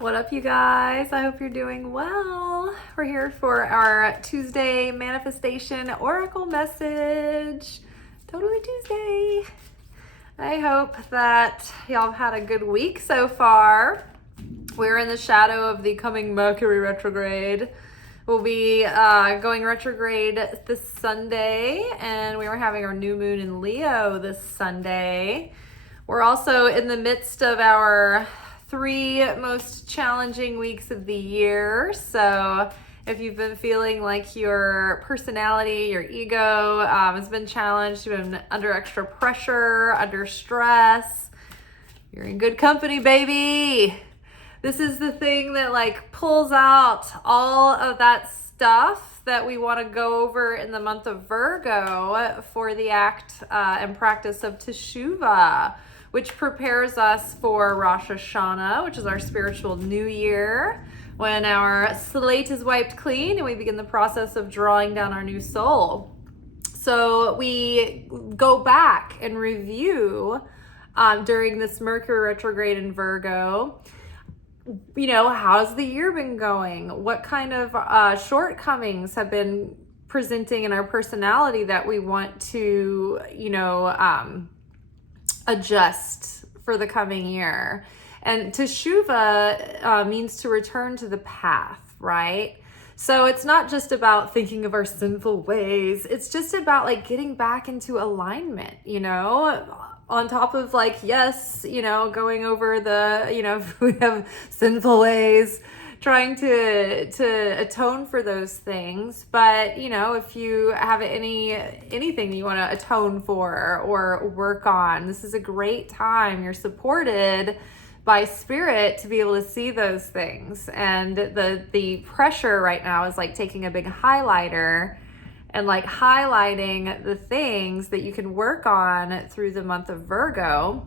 What up, you guys? I hope you're doing well. We're here for our Tuesday manifestation oracle message. Totally Tuesday. I hope that y'all have had a good week so far. We're in the shadow of the coming Mercury retrograde. We'll be going retrograde this Sunday, and we were having our new moon in Leo this Sunday. We're also in the midst of our 3 most challenging weeks of the year. So if you've been feeling like your personality, your ego has been challenged, you've been under extra pressure, under stress, you're in good company, baby. This is the thing that like pulls out all of that stuff that we want to go over in the month of Virgo for the act and practice of Teshuvah, which prepares us for Rosh Hashanah, which is our spiritual new year, when our slate is wiped clean and we begin the process of drawing down our new soul. So we go back and review during this Mercury retrograde in Virgo, how's the year been going? What kind of shortcomings have been presenting in our personality that we want to, adjust for the coming year? And Teshuvah means to return to the path, right? So it's not just about thinking of our sinful ways. It's just about like getting back into alignment, on top of going over the, if we have sinful ways, trying to atone for those things. But, if you have anything you want to atone for or work on, this is a great time. You're supported by spirit to be able to see those things. And the pressure right now is like taking a big highlighter and like highlighting the things that you can work on through the month of Virgo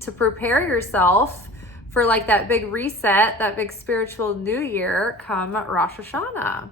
to prepare yourself for like that big reset, that big spiritual new year come Rosh Hashanah.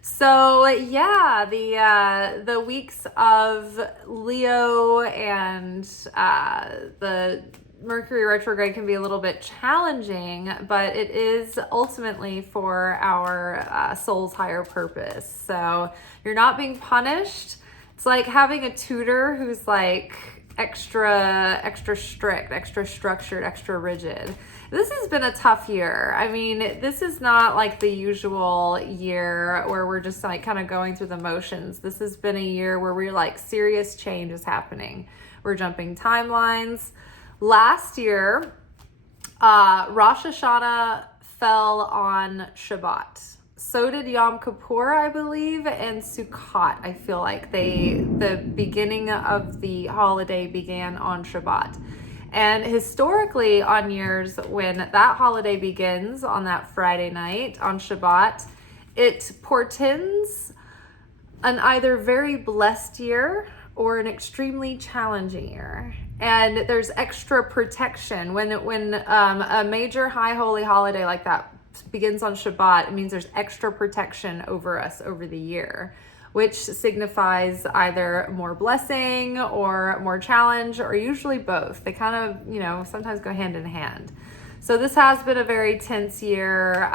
So yeah, the weeks of Leo and the Mercury retrograde can be a little bit challenging, but it is ultimately for our soul's higher purpose. So you're not being punished. It's like having a tutor who's like extra strict, extra structured, extra rigid. This has been a tough year. I mean, this is not like the usual year where we're just like kind of going through the motions. This has been a year where we're like serious change is happening. We're jumping timelines. Last year, Rosh Hashanah fell on Shabbat. So did Yom Kippur, I believe, and Sukkot. I feel like the beginning of the holiday began on Shabbat. And historically, on years when that holiday begins on that Friday night on Shabbat, it portends an either very blessed year or an extremely challenging year. And there's extra protection when a major high holy holiday like that begins on Shabbat. It means there's extra protection over us over the year, which signifies either more blessing or more challenge, or usually both. They kind of, sometimes go hand in hand. So this has been a very tense year.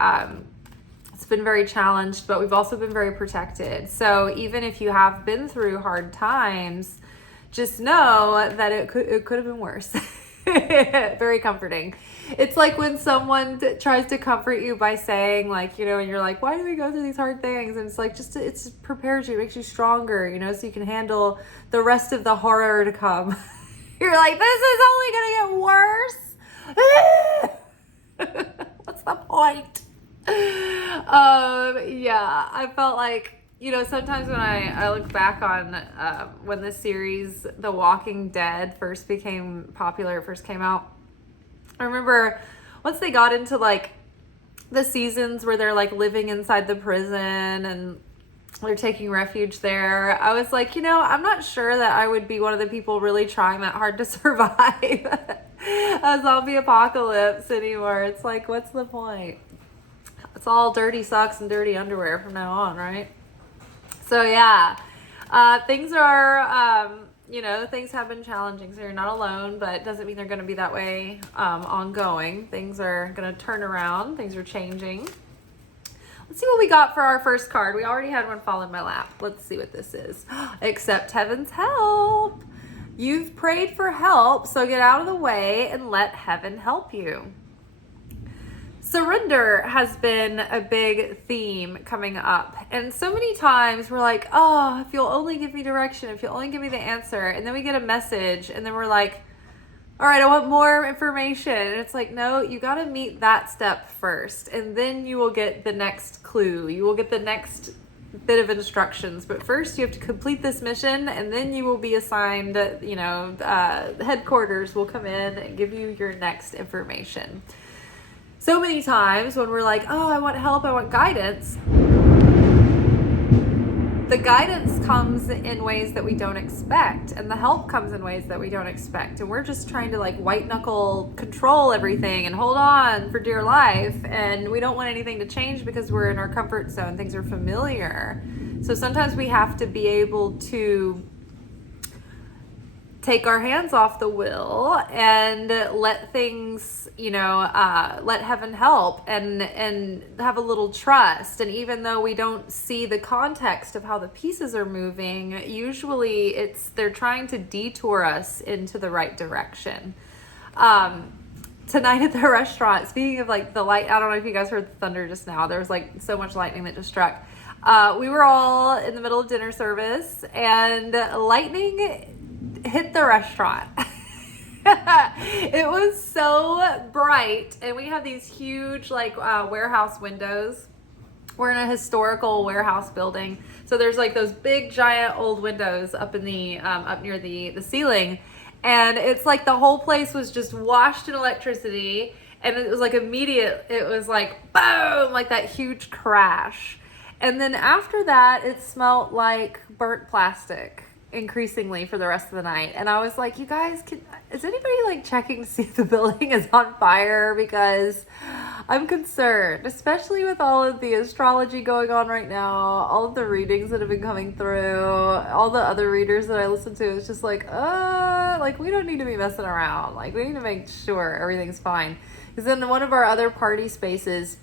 It's been very challenged, but we've also been very protected. So even if you have been through hard times, just know that it could have been worse. Very comforting. It's like when someone tries to comfort you by saying like, and you're like, why do we go through these hard things? And it's like, it prepares you, makes you stronger, so you can handle the rest of the horror to come. You're like, this is only going to get worse. What's the point? I felt like, sometimes when I look back on when the series The Walking Dead first became popular, first came out, I remember once they got into like the seasons where they're like living inside the prison and they're taking refuge there, I was like, I'm not sure that I would be one of the people really trying that hard to survive a zombie apocalypse anymore. It's like, what's the point? It's all dirty socks and dirty underwear from now on, right? So yeah, things are things have been challenging, so you're not alone, but it doesn't mean they're going to be that way ongoing. Things are going to turn around. Things are changing. Let's see what we got for our first card. We already had one fall in my lap. Let's see what this is. Accept heaven's help. You've prayed for help, so get out of the way and let heaven help you. Surrender has been a big theme coming up. And so many times we're like, oh, if you'll only give me direction, if you'll only give me the answer. And then we get a message and then we're like, all right, I want more information. And it's like, no, you got to meet that step first. And then you will get the next clue. You will get the next bit of instructions. But first you have to complete this mission, and then you will be assigned, headquarters will come in and give you your next information. So many times when we're like, oh, I want help, I want guidance, the guidance comes in ways that we don't expect, and the help comes in ways that we don't expect. And we're just trying to white knuckle control everything and hold on for dear life. And we don't want anything to change because we're in our comfort zone. Things are familiar. So sometimes we have to be able to take our hands off the wheel and let things, let heaven help and have a little trust. And even though we don't see the context of how the pieces are moving, usually they're trying to detour us into the right direction. Tonight at the restaurant, speaking of the light, I don't know if you guys heard the thunder just now. There was so much lightning that just struck. We were all in the middle of dinner service, and lightning hit the restaurant. It was so bright, and we have these huge warehouse windows. We're in a historical warehouse building, so there's those big giant old windows up in the up near the ceiling, and it's the whole place was just washed in electricity, and it was immediate. It was boom, that huge crash. And then after that, it smelled like burnt plastic increasingly for the rest of the night. And I was like, you guys, is anybody checking to see if the building is on fire? Because I'm concerned, especially with all of the astrology going on right now, all of the readings that have been coming through, all the other readers that I listen to. It's just we don't need to be messing around. We need to make sure everything's fine. Because in one of our other party spaces,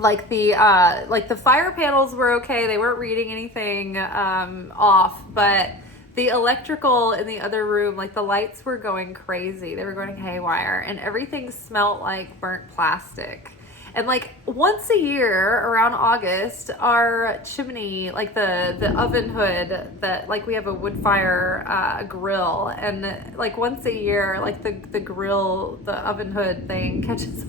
the fire panels were okay. They weren't reading anything off, but the electrical in the other room, the lights were going crazy. They were going haywire, and everything smelled like burnt plastic. And once a year around August, our chimney, the oven hood that we have a wood fire grill, and once a year, the grill, the oven hood thing catches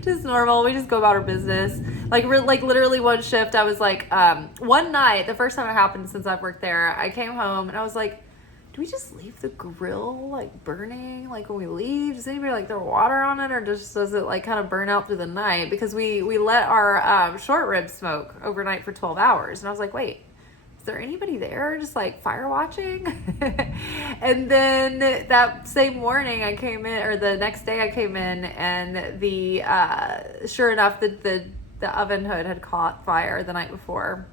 just normal. We just go about our business. Literally one shift, I was one night, the first time it happened since I've worked there, I came home and I was like, do we just leave the grill burning when we leave? Does anybody throw water on it, or just does it kind of burn out through the night? Because we let our short rib smoke overnight for 12 hours. And I was like, wait, is there anybody there just fire watching? And then that same morning I came in, or the next day I came in, and the sure enough, the oven hood had caught fire the night before,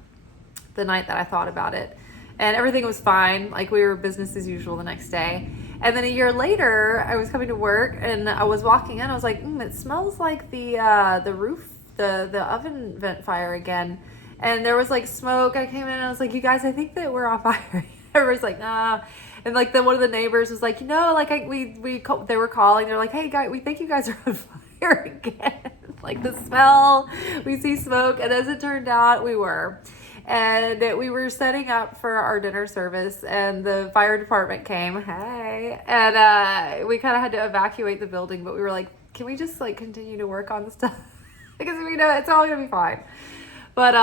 the night that I thought about it, and everything was fine. We were business as usual the next day. And then a year later, I was coming to work and I was walking in. I was like, it smells like the roof, the oven vent fire again. And there was smoke. I came in and I was like, you guys, I think that we're on fire. Everybody's like, nah. And one of the neighbors was like, they were calling. They're like, hey guys, we think you guys are on fire again. The smell, we see smoke. And as it turned out, we were. And we were setting up for our dinner service, and the fire department came. Hey. And we kind of had to evacuate the building, but we were like, can we just continue to work on the stuff? Because we know it's all gonna be fine. But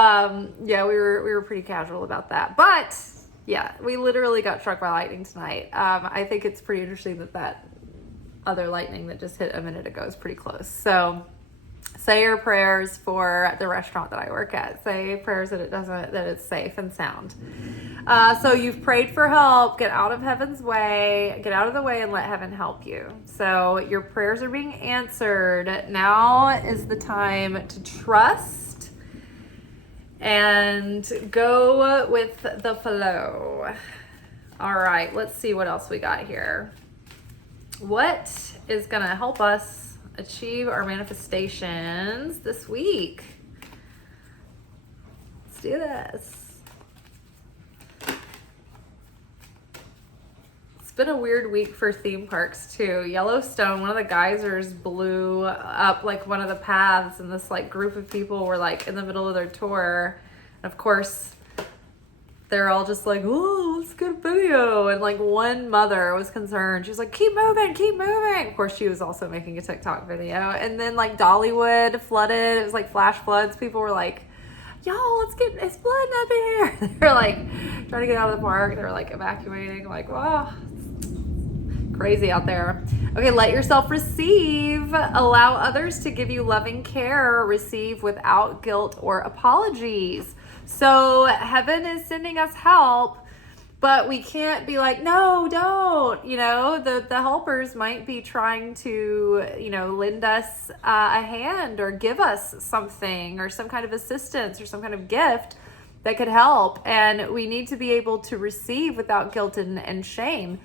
yeah, we were pretty casual about that. But yeah, we literally got struck by lightning tonight. I think it's pretty interesting that other lightning that just hit a minute ago is pretty close. So say your prayers for the restaurant that I work at. Say prayers that it's safe and sound. So you've prayed for help. Get out of heaven's way. Get out of the way and let heaven help you. So your prayers are being answered. Now is the time to trust and go with the flow. All right, let's see what else we got here. What is going to help us achieve our manifestations this week? Let's do this. It's been a weird week for theme parks too. Yellowstone, one of the geysers blew up like one of the paths, and this like group of people were like in the middle of their tour. And of course, they're all just like, oh, let's get a video. And like one mother was concerned. She was like, keep moving, keep moving. Of course, she was also making a TikTok video. And then like Dollywood flooded. It was like flash floods. People were like, y'all, it's flooding up in here. They're like trying to get out of the park. They were like evacuating. Like, wow, crazy out there. Okay, let yourself receive. Allow others to give you loving care. Receive without guilt or apologies. So heaven is sending us help, but we can't be like, no, don't. You know, the helpers might be trying to, you know, lend us a hand or give us something or some kind of assistance or some kind of gift that could help. And we need to be able to receive without guilt and shame.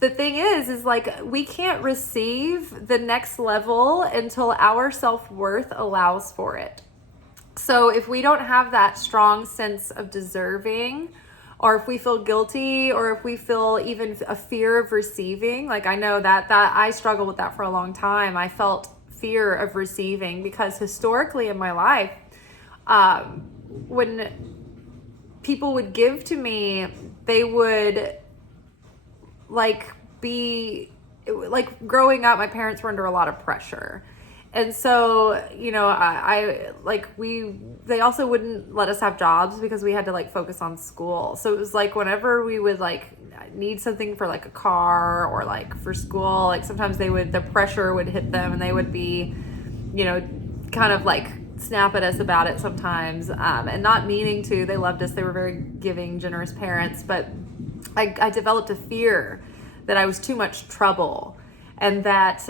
The thing is like we can't receive the next level until our self-worth allows for it. So if we don't have that strong sense of deserving, or if we feel guilty, or if we feel even a fear of receiving, like I know that I struggled with that for a long time. I felt fear of receiving because historically in my life, when people would give to me, they would like growing up, my parents were under a lot of pressure. And so, you know, they also wouldn't let us have jobs because we had to like focus on school. So it was like whenever we would like need something for like a car or like for school, like sometimes the pressure would hit them and they would be, you know, kind of like snap at us about it sometimes. And not meaning to, they loved us. They were very giving, generous parents, but I developed a fear that I was too much trouble. And that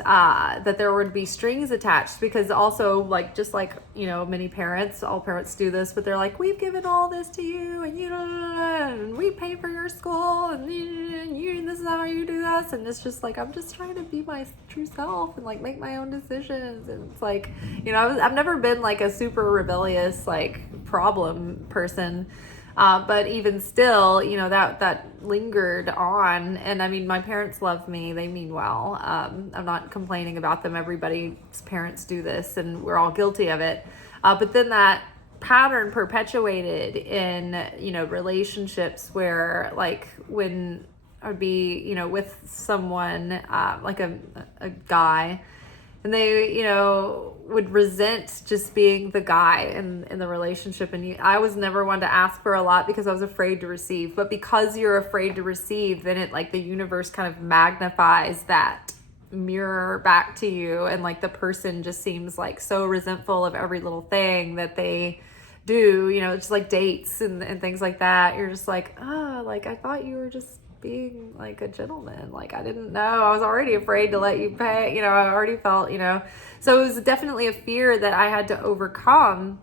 there would be strings attached because also like just like, you know, many parents, all parents do this, but they're like, we've given all this to you and you know, and we pay for your school and you this is how you do this. And it's just like, I'm just trying to be my true self and like make my own decisions. And it's like, you know, I've never been like a super rebellious like problem person. But even still, you know, that lingered on. And I mean, my parents love me. They mean well. I'm not complaining about them. Everybody's parents do this and we're all guilty of it. But then that pattern perpetuated in, you know, relationships where like when I would be, you know, with someone, like a guy, and they, you know, would resent just being the guy in the relationship. And I was never one to ask for a lot because I was afraid to receive. But because you're afraid to receive, then it like the universe kind of magnifies that mirror back to you. And like the person just seems like so resentful of every little thing that they do, you know, it's like dates and things like that. You're just like, oh, like I thought you were just being like a gentleman. Like I didn't know. I was already afraid to let you pay, you know, I already felt, you know, so it was definitely a fear that I had to overcome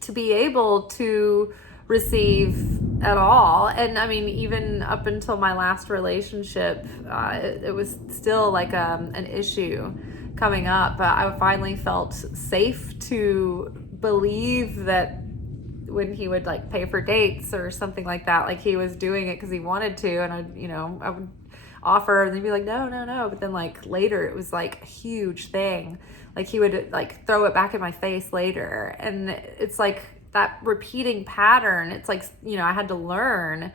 to be able to receive at all. And I mean, even up until my last relationship, it was still like an issue coming up, but I finally felt safe to believe that when he would like pay for dates or something like that, like he was doing it because he wanted to, and I would offer and they'd be like, no, but then like later it was like a huge thing, like he would like throw it back in my face later, and it's like that repeating pattern. It's like, you know, I had to learn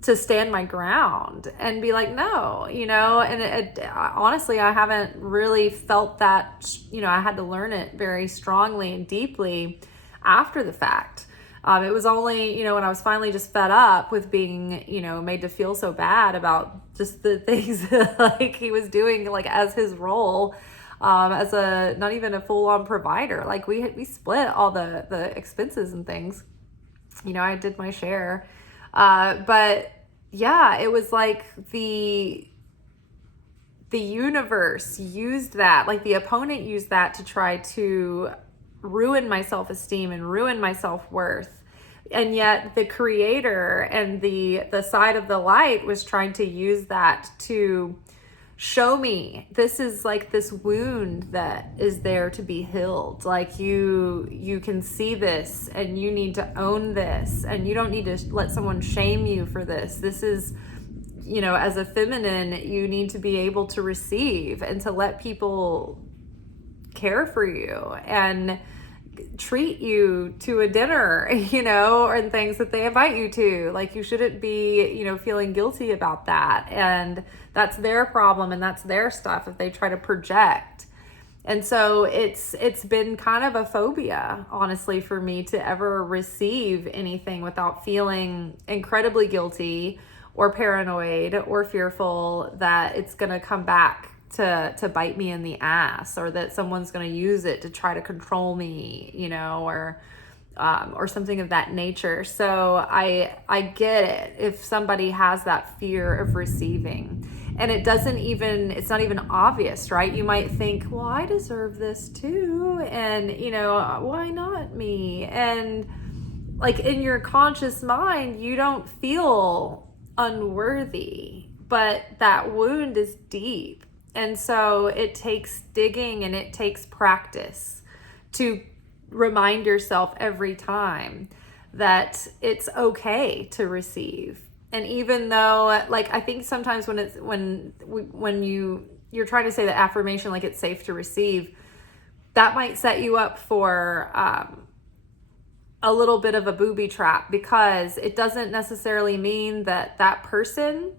to stand my ground and be like, no, you know, and honestly, I haven't really felt that, you know, I had to learn it very strongly and deeply after the fact. It was only, you know, when I was finally just fed up with being, you know, made to feel so bad about just the things like he was doing, like as his role, as a, not even a full-on provider. Like we split all the expenses and things, you know, I did my share. But yeah, it was like the universe used that, like the opponent used that to try to ruin my self-esteem and ruin my self-worth. And yet the creator and the side of the light was trying to use that to show me this is like this wound that is there to be healed. Like you can see this and you need to own this, and you don't need to let someone shame you for this. This is, you know, as a feminine, you need to be able to receive and to let people care for you and treat you to a dinner, you know, and things that they invite you to. Like, you shouldn't be, you know, feeling guilty about that. And that's their problem and that's their stuff if they try to project. And so it's been kind of a phobia, honestly, for me to ever receive anything without feeling incredibly guilty or paranoid or fearful that it's going to come back to bite me in the ass, or that someone's going to use it to try to control me, you know, or something of that nature. So I get it if somebody has that fear of receiving, and it's not even obvious, right? You might think, well, I deserve this too, and, you know, why not me? And like, in your conscious mind, you don't feel unworthy, but that wound is deep. And so it takes digging and it takes practice to remind yourself every time that it's okay to receive. And even though, like, I think sometimes when you're trying to say the affirmation, like, it's safe to receive, that might set you up for a little bit of a booby trap, because it doesn't necessarily mean that that person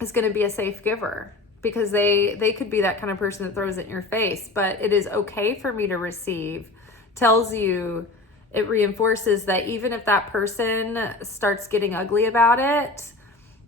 is going to be a safe giver, because they could be that kind of person that throws it in your face. But it is okay for me to receive tells you, it reinforces that even if that person starts getting ugly about it,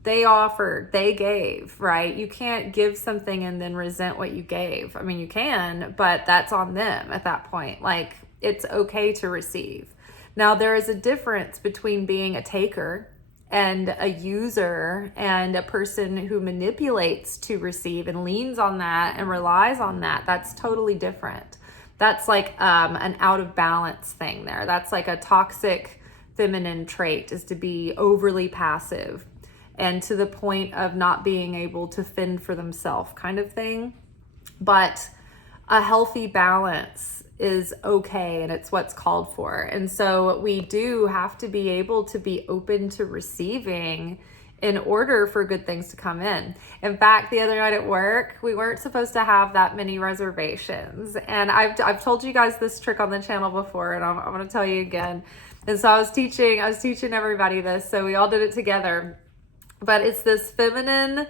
they offered, they gave, right? You can't give something and then resent what you gave. I mean, you can, but that's on them at that point. Like, it's okay to receive. Now, there is a difference between being a taker and a user and a person who manipulates to receive and leans on that and relies on that. That's totally different. That's like an out of balance thing there. That's like a toxic feminine trait, is to be overly passive and to the point of not being able to fend for themselves, kind of thing. But a healthy balance is okay, and it's what's called for. And so we do have to be able to be open to receiving in order for good things to come in. In fact, the other night at work, we weren't supposed to have that many reservations. And I've told you guys this trick on the channel before, and I'm going to tell you again. And so I was teaching everybody this, so we all did it together. But it's this feminine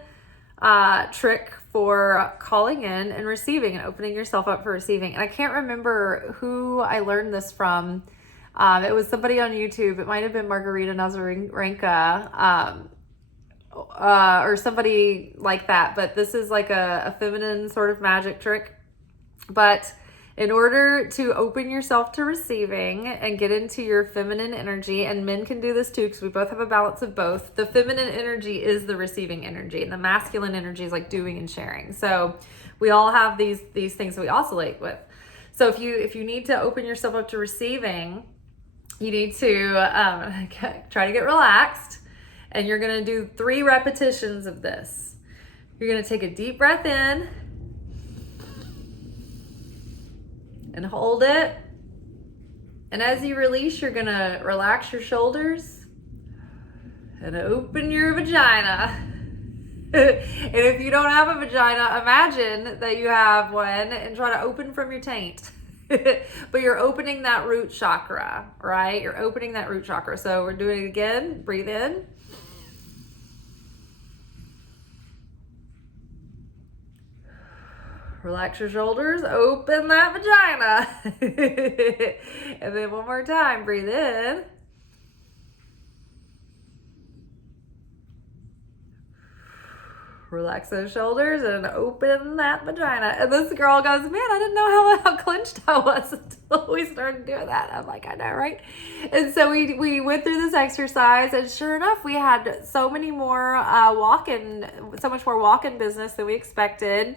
trick for calling in and receiving and opening yourself up for receiving. And I can't remember who I learned this from. It was somebody on YouTube. It might have been Margarita Nazarenka, or somebody like that. But this is like a feminine sort of magic trick. But in order to open yourself to receiving and get into your feminine energy, and men can do this too, because we both have a balance of both. The feminine energy is the receiving energy, and the masculine energy is like doing and sharing. So we all have these things that we oscillate with. So if you need to open yourself up to receiving, you need to try to get relaxed, and you're going to do 3 repetitions of this. You're going to take a deep breath in and hold it. And as you release, you're gonna relax your shoulders and open your vagina. And if you don't have a vagina, imagine that you have one and try to open from your taint. But you're opening that root chakra, right? You're opening that root chakra. So we're doing it again. Breathe in. Relax your shoulders, open that vagina. And then one more time, breathe in. Relax those shoulders and open that vagina. And this girl goes, man, I didn't know how clenched I was until we started doing that. I'm like, I know, right? And so we went through this exercise, and sure enough, we had so much more walk-in business than we expected.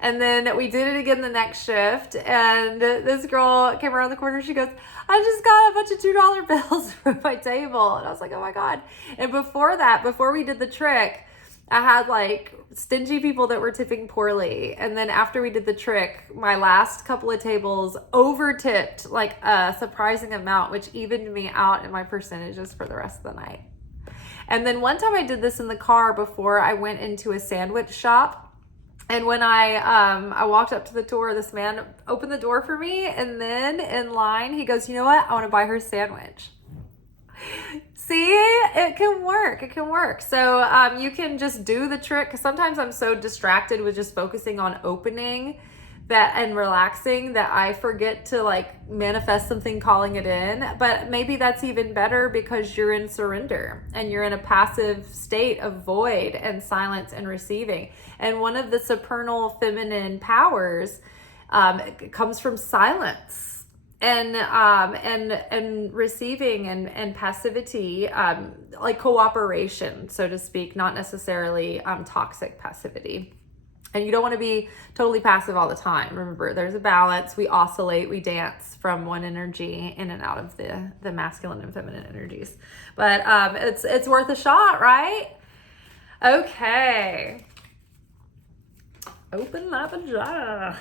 And then we did it again the next shift. And this girl came around the corner. She goes, I just got a bunch of $2 bills from my table. And I was like, oh my God. And before that, before we did the trick, I had like stingy people that were tipping poorly. And then after we did the trick, my last couple of tables over tipped like a surprising amount, which evened me out in my percentages for the rest of the night. And then one time I did this in the car before I went into a sandwich shop. And when I walked up to the door, this man opened the door for me. And then in line, he goes, you know what? I want to buy her sandwich. See, it can work. It can work. So you can just do the trick. Because sometimes I'm so distracted with just focusing on opening that and relaxing that I forget to like manifest something, calling it in. But maybe that's even better because you're in surrender and you're in a passive state of void and silence and receiving. And one of the supernal feminine powers comes from silence. And receiving and passivity, like cooperation, so to speak, not necessarily toxic passivity. And you don't want to be totally passive all the time. Remember, there's a balance. We oscillate, we dance from one energy in and out of the masculine and feminine energies. But it's worth a shot, right? Okay. Open my vagina.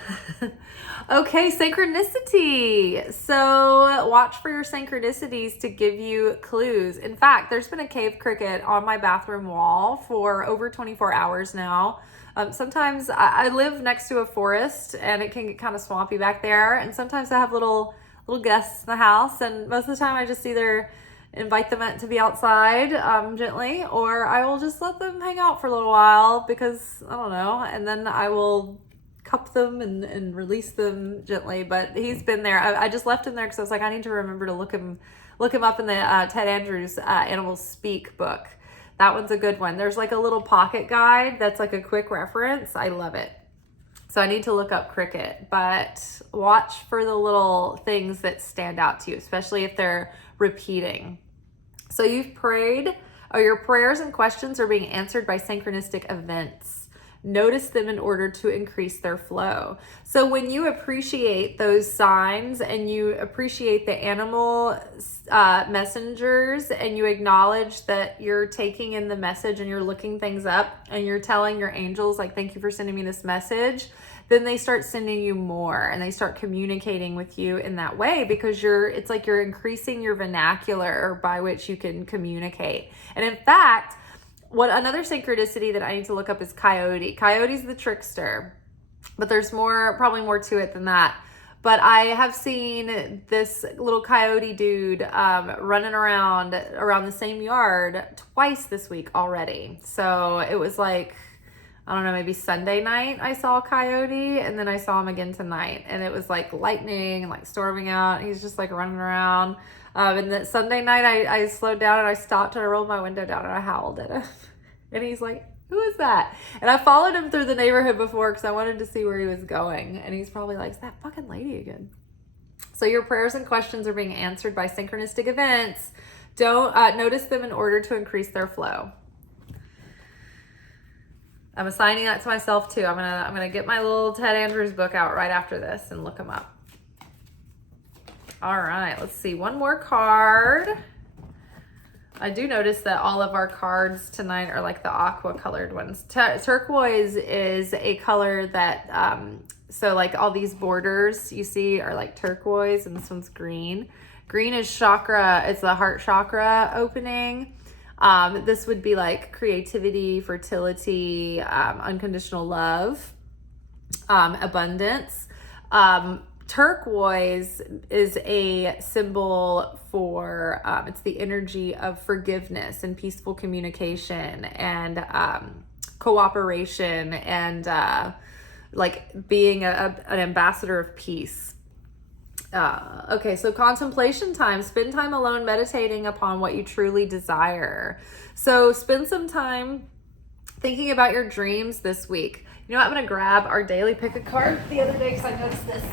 Okay, synchronicity. So watch for your synchronicities to give you clues. In fact, there's been a cave cricket on my bathroom wall for over 24 hours now. Sometimes I live next to a forest and it can get kind of swampy back there. And sometimes I have little guests in the house, and most of the time I just either invite them to be outside gently, or I will just let them hang out for a little while because I don't know, and then I will cup them and release them gently. But he's been there. I just left him there because I was like, I need to remember to look him up in the Ted Andrews Animals Speak book. That one's a good one. There's like a little pocket guide that's like a quick reference. I love it. So I need to look up cricket, but watch for the little things that stand out to you, especially if they're repeating. So you've prayed, or your prayers and questions are being answered by synchronistic events. Notice them in order to increase their flow. So when you appreciate those signs and you appreciate the animal messengers and you acknowledge that you're taking in the message and you're looking things up and you're telling your angels, like, thank you for sending me this message, then they start sending you more and they start communicating with you in that way, because it's like you're increasing your vernacular by which you can communicate. And in fact, another synchronicity that I need to look up is coyote. Coyote's the trickster, but there's probably more to it than that. But I have seen this little coyote dude running around the same yard twice this week already. So it was like, I don't know, maybe Sunday night I saw a coyote, and then I saw him again tonight, and it was like lightning and like storming out. He's just like running around. And then Sunday night I slowed down and I stopped and I rolled my window down and I howled at him. And he's like, who is that? And I followed him through the neighborhood before because I wanted to see where he was going. And he's probably like, is that fucking lady again? So your prayers and questions are being answered by synchronistic events. Don't notice them in order to increase their flow. I'm assigning that to myself too. I'm gonna get my little Ted Andrews book out right after this and look them up. All right, let's see. One more card. I do notice that all of our cards tonight are like the aqua colored ones. Turquoise is a color that, so like all these borders you see are like turquoise, and this one's green. Green is chakra, it's the heart chakra opening. This would be like creativity, fertility, unconditional love, abundance. Turquoise is a symbol for, it's the energy of forgiveness and peaceful communication and cooperation and like being an ambassador of peace. Okay, so contemplation time. Spend time alone meditating upon what you truly desire. So spend some time thinking about your dreams this week. You know what? I'm going to grab our daily pick a card the other day because I noticed this.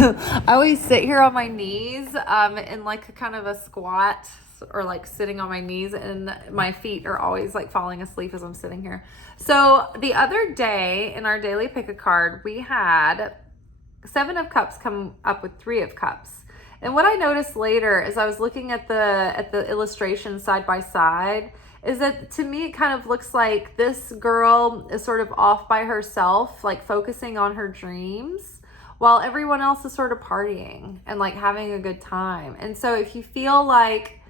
I always sit here on my knees in like a kind of a squat or like sitting on my knees, and my feet are always like falling asleep as I'm sitting here. So the other day in our daily pick a card, we had 7 of Cups come up with 3 of Cups. And what I noticed later as I was looking at the illustration side by side is that to me it kind of looks like this girl is sort of off by herself, like focusing on her dreams, while everyone else is sort of partying and like having a good time. And so if you feel like,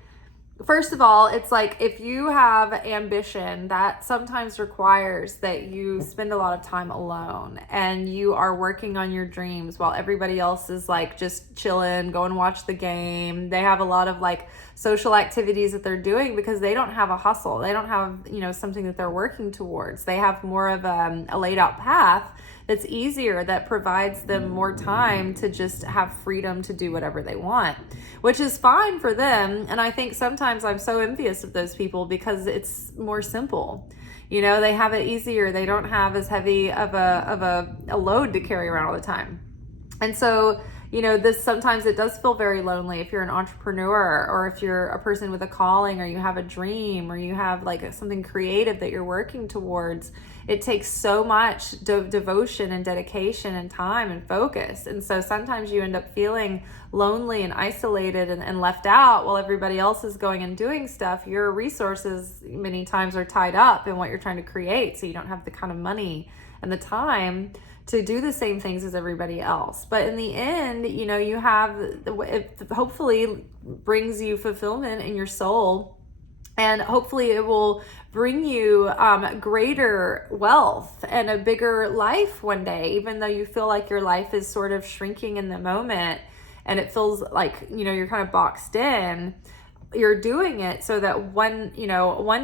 first of all, it's like if you have ambition, that sometimes requires that you spend a lot of time alone and you are working on your dreams while everybody else is like just chilling, go and watch the game. They have a lot of like social activities that they're doing because they don't have a hustle. They don't have, something that they're working towards. They have more of a laid out path that's easier, that provides them more time to just have freedom to do whatever they want, which is fine for them. And I think sometimes I'm so envious of those people because it's more simple. They have it easier. They don't have as heavy of a load to carry around all the time. And so, this sometimes it does feel very lonely if you're an entrepreneur, or if you're a person with a calling, or you have a dream, or you have like something creative that you're working towards. It takes so much devotion and dedication and time and focus. And so sometimes you end up feeling lonely and isolated and left out while everybody else is going and doing stuff. Your resources many times are tied up in what you're trying to create. So you don't have the kind of money and the time to do the same things as everybody else. But in the end, you have, it hopefully brings you fulfillment in your soul. And hopefully it will bring you greater wealth and a bigger life one day, even though you feel like your life is sort of shrinking in the moment and it feels like, you're kind of boxed in. You're doing it so that one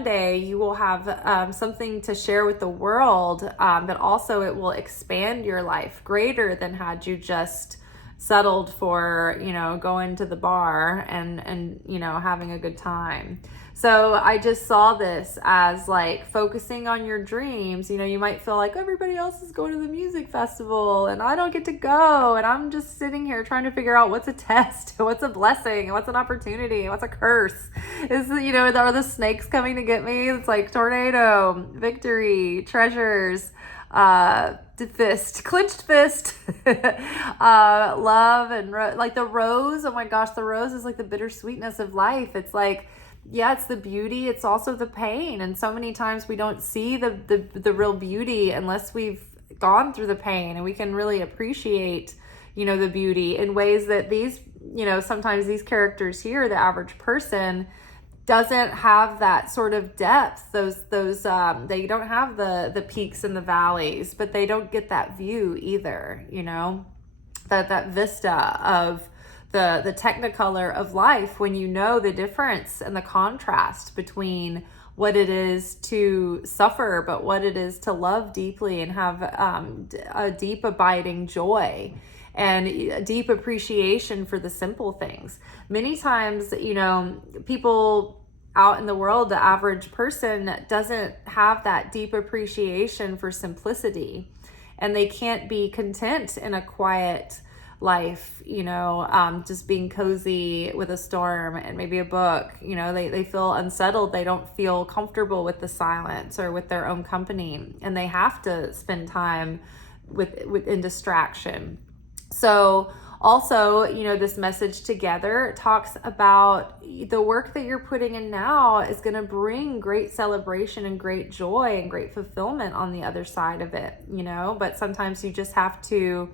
day you will have something to share with the world, but also it will expand your life greater than had you just settled for, going to the bar and having a good time. So I just saw this as like focusing on your dreams. You might feel like everybody else is going to the music festival and I don't get to go. And I'm just sitting here trying to figure out what's a test, what's a blessing, what's an opportunity, what's a curse. Are the snakes coming to get me? It's like tornado, victory, treasures, clenched fist, love, and like the rose. Oh my gosh, the rose is like the bittersweetness of life. It's like, yeah, it's the beauty. It's also the pain. And so many times we don't see the real beauty unless we've gone through the pain, and we can really appreciate, the beauty in ways that these, sometimes these characters here, the average person, doesn't have that sort of depth. Those they don't have the peaks and the valleys, but they don't get that view either, that vista of the technicolor of life, when you know the difference and the contrast between what it is to suffer, but what it is to love deeply and have a deep abiding joy and a deep appreciation for the simple things. Many times, people out in the world, the average person doesn't have that deep appreciation for simplicity, and they can't be content in a quiet life, just being cozy with a storm and maybe a book. They feel unsettled. They don't feel comfortable with the silence or with their own company, and they have to spend time in distraction. So also, this message together talks about the work that you're putting in now is going to bring great celebration and great joy and great fulfillment on the other side of it, but sometimes you just have to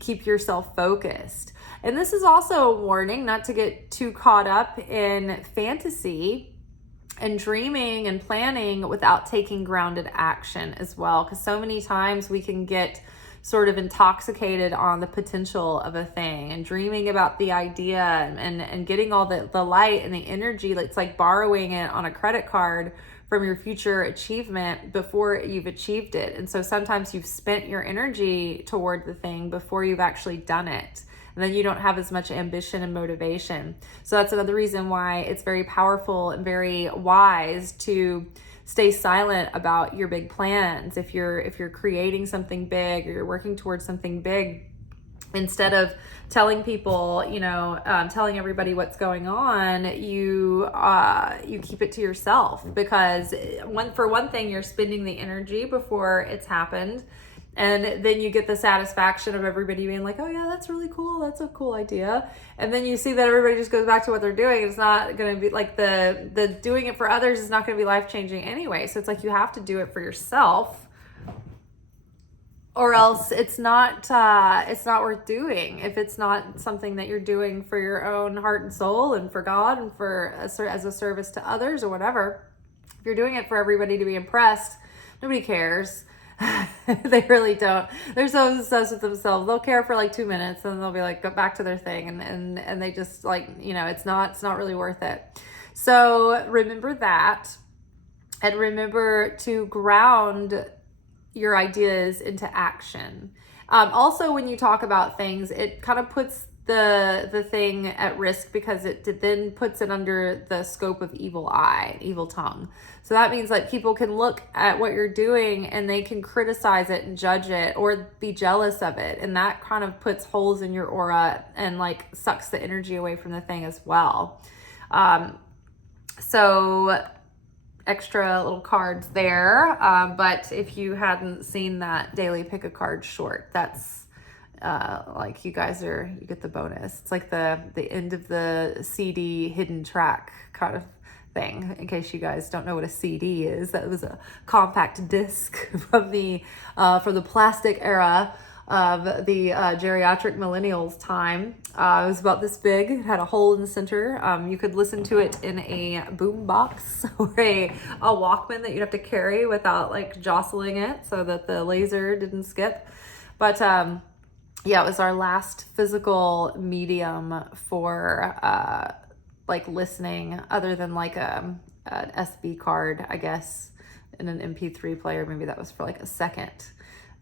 keep yourself focused. And this is also a warning not to get too caught up in fantasy and dreaming and planning without taking grounded action as well. Because so many times we can get sort of intoxicated on the potential of a thing and dreaming about the idea and getting all the light and the energy. It's like borrowing it on a credit card from your future achievement before you've achieved it. And so sometimes you've spent your energy toward the thing before you've actually done it. And then you don't have as much ambition and motivation. So that's another reason why it's very powerful and very wise to stay silent about your big plans. If you're creating something big or you're working towards something big, Instead of telling people, telling everybody what's going on, you keep it to yourself, because for one thing, you're spending the energy before it's happened. And then you get the satisfaction of everybody being like, oh yeah, that's really cool. That's a cool idea. And then you see that everybody just goes back to what they're doing. It's not going to be like the doing it for others is not going to be life-changing anyway. So it's like you have to do it for yourself, or else it's not worth doing. If it's not something that you're doing for your own heart and soul and for God and as a service to others or whatever, if you're doing it for everybody to be impressed, nobody cares. They really don't. They're so obsessed with themselves. They'll care for like 2 minutes and they'll be like, go back to their thing. And they just like, it's not really worth it. So remember that, and remember to ground your ideas into action. Also, when you talk about things, it kind of puts the thing at risk, because it then puts it under the scope of evil eye, evil tongue. So that means like people can look at what you're doing and they can criticize it and judge it or be jealous of it. And that kind of puts holes in your aura and like sucks the energy away from the thing as well. So extra little cards there. But if you hadn't seen that daily pick a card short, that's like you get the bonus. It's like the end of the CD hidden track kind of thing, in case you guys don't know what a CD is. That was a compact disc from the plastic era of the geriatric millennials time. It was about this big. It had a hole in the center. You could listen to it in a boom box or a Walkman that you'd have to carry without like jostling it so that the laser didn't skip. But yeah, it was our last physical medium for like listening, other than like an SD card, I guess, in an MP3 player. Maybe that was for like a second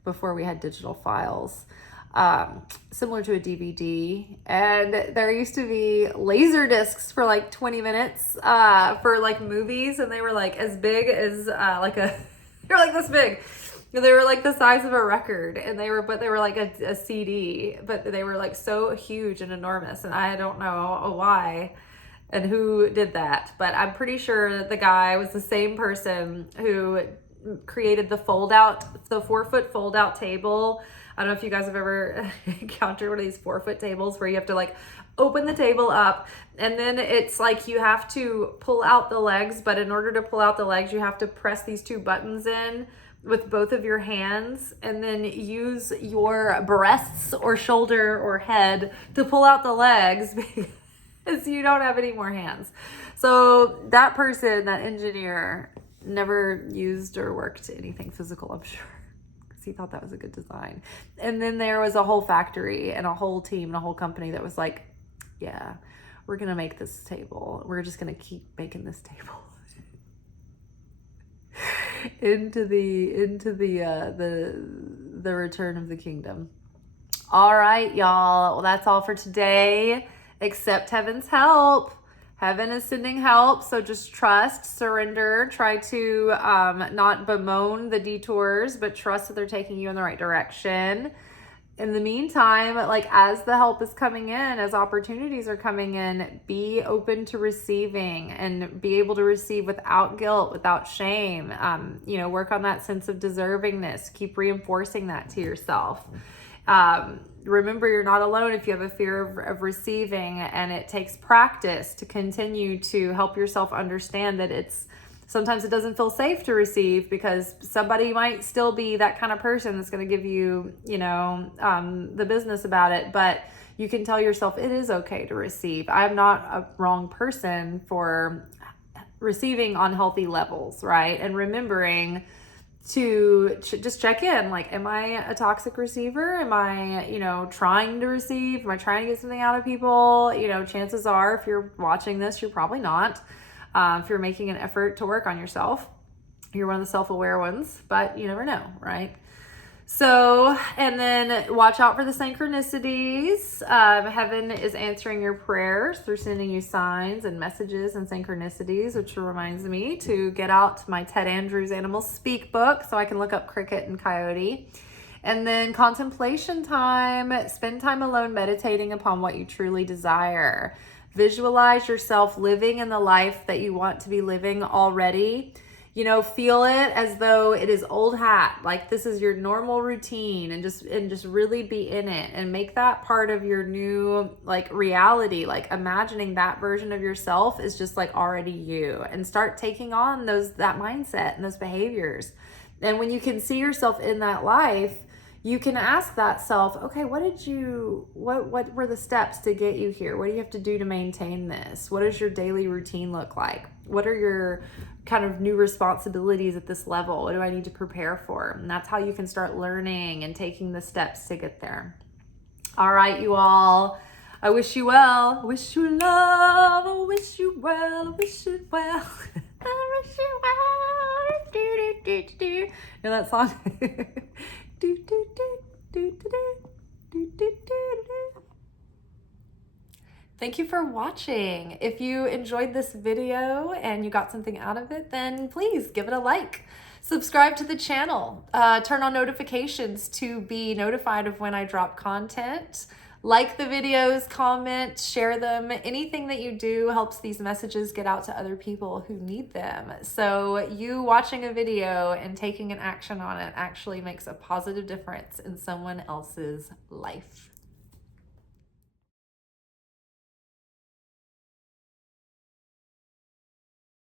before we had digital files, similar to a DVD. And there used to be laser discs for like 20 minutes for like movies, and they were like as big as they were like this big. They were like the size of a record, and they were like a CD, but they were like so huge and enormous, and I don't know why and who did that, but I'm pretty sure the guy was the same person who created the 4-foot fold out table. I don't know if you guys have ever encountered one of these 4-foot tables where you have to like open the table up, and then it's like you have to pull out the legs, but in order to pull out the legs, you have to press these 2 buttons in with both of your hands, and then use your breasts or shoulder or head to pull out the legs, because you don't have any more hands. So that person, that engineer, never used or worked anything physical, I'm sure, because he thought that was a good design. And then there was a whole factory and a whole team and a whole company that was like, yeah, we're gonna make this table. We're just gonna keep making this table. into the return of the kingdom. All right, y'all. Well, that's all for today. Accept heaven's help. Heaven is sending help, so just trust, surrender, try to not bemoan the detours, but trust that they're taking you in the right direction. In the meantime, like as the help is coming in, as opportunities are coming in, be open to receiving and be able to receive without guilt, without shame. Work on that sense of deservingness. Keep reinforcing that to yourself. Remember, you're not alone if you have a fear of receiving, and it takes practice to continue to help yourself understand that sometimes it doesn't feel safe to receive, because somebody might still be that kind of person that's going to give you, the business about it. But you can tell yourself it is okay to receive. I'm not a wrong person for receiving on healthy levels, right? And remembering to just check in, like, am I a toxic receiver? Am I, trying to receive? Am I trying to get something out of people? Chances are, if you're watching this, you're probably not. If you're making an effort to work on yourself, you're one of the self-aware ones, but you never know, right? So, and then watch out for the synchronicities. Heaven is answering your prayers through sending you signs and messages and synchronicities, which reminds me to get out my Ted Andrews Animals Speak book so I can look up cricket and coyote. And then contemplation time, spend time alone meditating upon what you truly desire. Visualize yourself living in the life that you want to be living already. You know, feel it as though it is old hat, like this is your normal routine, and just really be in it and make that part of your new like reality. Like imagining that version of yourself is just like already you, and start taking on that mindset and those behaviors. And when you can see yourself in that life, you can ask that self, okay, what were the steps to get you here? What do you have to do to maintain this? What does your daily routine look like? What are your kind of new responsibilities at this level? What do I need to prepare for? And that's how you can start learning and taking the steps to get there. All right, you all. I wish you well. I wish you love. I wish you well. I wish you well. I wish you well. Do, do, do, do. You know that song? Do, do, do, do, do, do, do, do, do. Thank you for watching. If you enjoyed this video and you got something out of it, then please give it a like. Subscribe to the channel. Turn on notifications to be notified of when I drop content. Like the videos, comment, share them. Anything that you do helps these messages get out to other people who need them. So you watching a video and taking an action on it actually makes a positive difference in someone else's life.